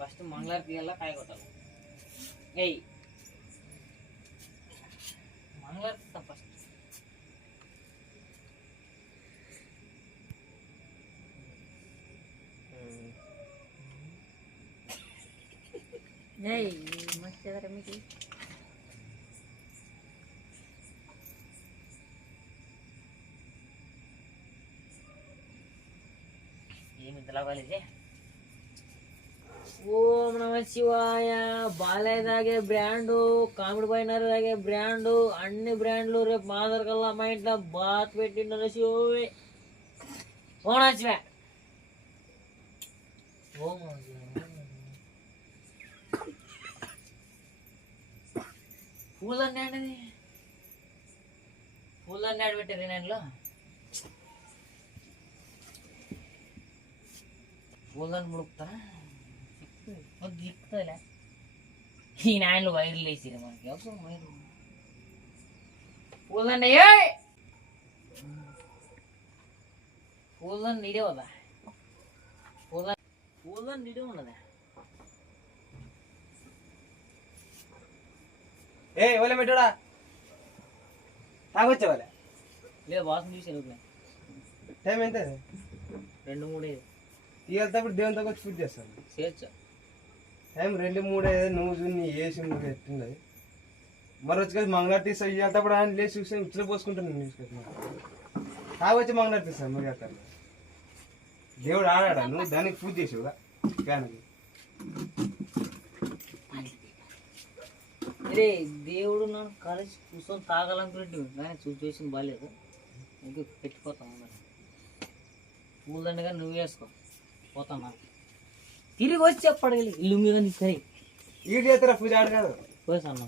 First మంగళారతి వెళ్ళా కాయ కొట్టాలి. ఏయ్ మంగళారతి ఫస్ట్. ఏయ్ మస్తు మీకు ఏమి ఇంతలా కాలేజే. ఓం నమ శివాయ. బాలయ్య తాగే బ్రాండు, కామెడీ పైనర్ తాగే బ్రాండు, అన్ని బ్రాండ్లు రేపు మాదర్ కల్లా మా ఇంట్లో బాత్ పెట్టిండు శివే. ఓం నమ శివ. ఓం పూలన్నీ ఆడది, పూలన్నీ ఆడబెట్టారు నేనులో. పూలని ముడుకుతా దిక్కులే. ఈ నాయనలు వైర్లు వేసిరు మనకి ఎవరు వైర్లు. పూలండి పూలని నిడే వదా, పూలని నిడే ఉన్నదా. ఏ వాళ్ళ పెట్టాడా తాగొచ్చా వాళ్ళ లేదా వాసన చూసి ఎదుగులే. టైం ఎంత 2-3 ఇవాళప్పుడు దేవునితో వచ్చి పూజ చేస్తాను. చేయొచ్చా టైం 2-3 నువ్వు చూని వేసి ఎట్టింది మరి వచ్చి కలిసి మంగళారు తీస్తావు. ఇవాళప్పుడు ఆయన లేచి చూసి ఇట్లా పోసుకుంటాను తీసుకొచ్చిన తాగొచ్చి మంగళారు తీస్తాను. మరి అక్కడ దేవుడు ఆడాడా నువ్వు దానికి పూజ చేసావుగా ఫ్యాన్కి. అరే దేవుడు నన్ను కలిసి కూర్చొని తాగాలనుకుంటు కానీ సిచ్యువేషన్ బాగాలేదు. ఇంక పెట్టిపోతాం మరి. పూలండగా నువ్వు వేసుకో పోతాను. తిరిగి వచ్చి చెప్పడగలి ఇల్లు మీద నీకు సరే ఈ చేస్తారా పూజ ఆడ కాదు పోసాను.